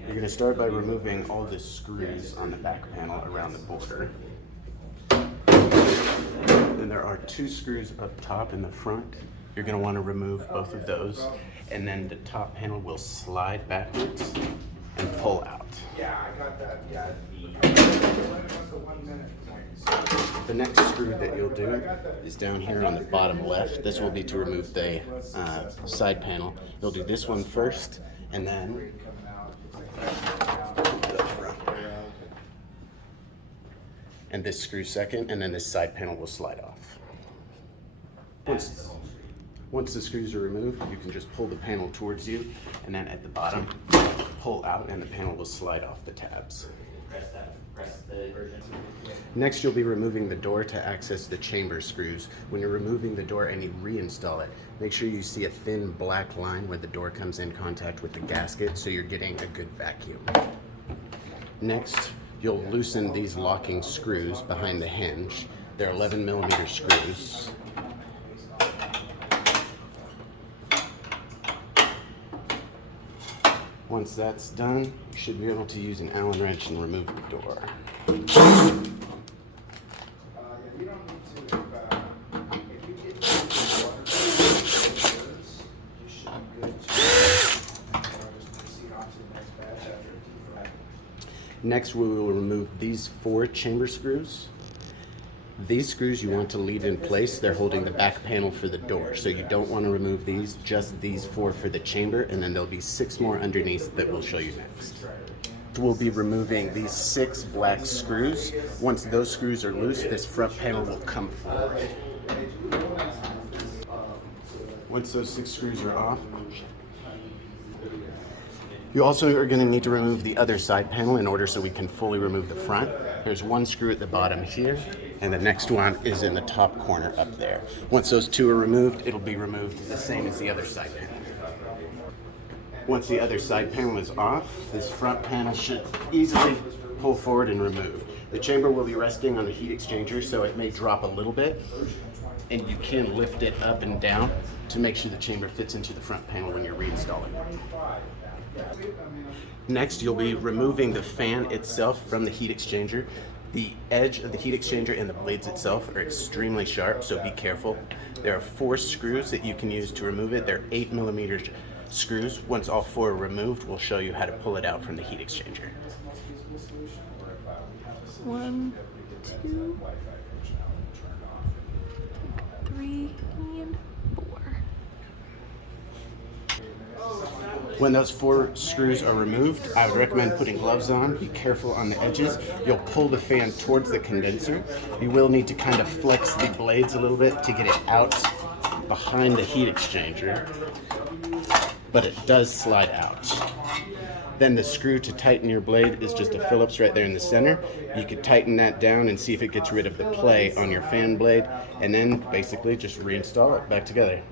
You're going to start by removing all the screws on the back panel around the border. Then there are 2 screws up top in the front. You're going to want to remove both of those, and then the top panel will slide backwards and pull out. Yeah, I got that. Yeah. The next screw that you'll do is down here on the bottom left. This will be to remove the side panel. You'll do this one first, and then the front. And this screw second, and then this side panel will slide off. Once the screws are removed, you can just pull the panel towards you, and then at the bottom, pull out, and the panel will slide off the tabs. Next, you'll be removing the door to access the chamber screws. When you're removing the door and you reinstall it, make sure you see a thin black line where the door comes in contact with the gasket, so you're getting a good vacuum. Next, you'll loosen these locking screws behind the hinge. They're 11mm screws. Once that's done, you should be able to use an Allen wrench and remove the door. Next, we will remove these 4 chamber screws. These screws you want to leave in place. They're holding the back panel for the door, so you don't want to remove these, just these 4 for the chamber, and then there'll be 6 more underneath that we'll show you next. We'll be removing these 6 black screws. Once those screws are loose, this front panel will come forward. Once those 6 screws are off, you also are going to need to remove the other side panel in order so we can fully remove the front. There's 1 screw at the bottom here, and the next one is in the top corner up there. Once those 2 are removed, it'll be removed the same as the other side panel. Once the other side panel is off, this front panel should easily pull forward and remove. The chamber will be resting on the heat exchanger, so it may drop a little bit, and you can lift it up and down to make sure the chamber fits into the front panel when you're reinstalling it. Next, you'll be removing the fan itself from the heat exchanger. The edge of the heat exchanger and the blades itself are extremely sharp, so be careful. There are 4 screws that you can use to remove it. They're 8mm screws. Once all 4 are removed, we'll show you how to pull it out from the heat exchanger. 1, 2, 3, and 4. When those 4 screws are removed, I would recommend putting gloves on. Be careful on the edges. You'll pull the fan towards the condenser. You will need to kind of flex the blades a little bit to get it out behind the heat exchanger, but it does slide out. Then the screw to tighten your blade is just a Phillips right there in the center. You could tighten that down and see if it gets rid of the play on your fan blade, and then basically just reinstall it back together.